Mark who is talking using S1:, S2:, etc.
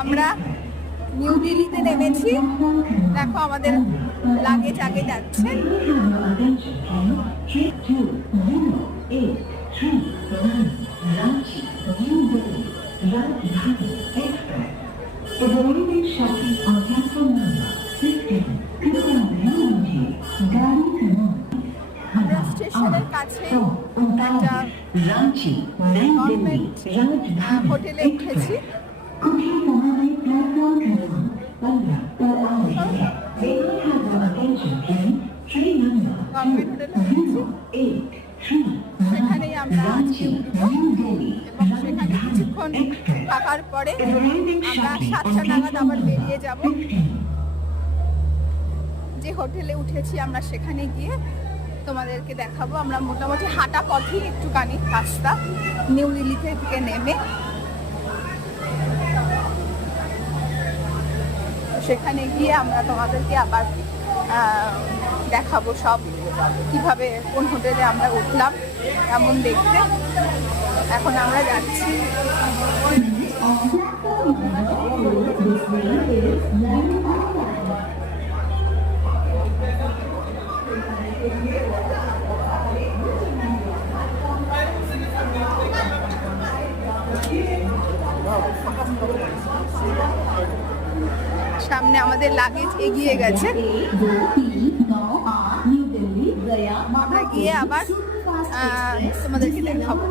S1: আমরা নিউ দিল্লিতে নেমেছি। দেখো আমাদের লাগে আগে যাচ্ছে। স্টেশনের কাছে একটা
S2: রাঁচি
S1: হোটেলে উঠেছি। সেখানেই আমরা সেখানে কিছুক্ষণ থাকার পরে সাতটা নাগাদ আবার বেরিয়ে যাব। যে হোটেলে উঠেছি আমরা সেখানে গিয়ে তোমাদেরকে দেখাবো। আমরা মোটামুটি হাঁটা পথেই একটুখানি রাস্তা। নিউ দিল্লি থেকে নেমে। সেখানে গিয়ে আমরা তোমাদেরকে আবার দেখাবো সব, কীভাবে কোন হোটেলে আমরা উঠলাম এমন দেখতে। এখন আমরা যাচ্ছি। সামনে আমাদের লাগেজ এগিয়ে গেছে। আমরা গিয়ে আবার তোমাদেরকে দেখাবো।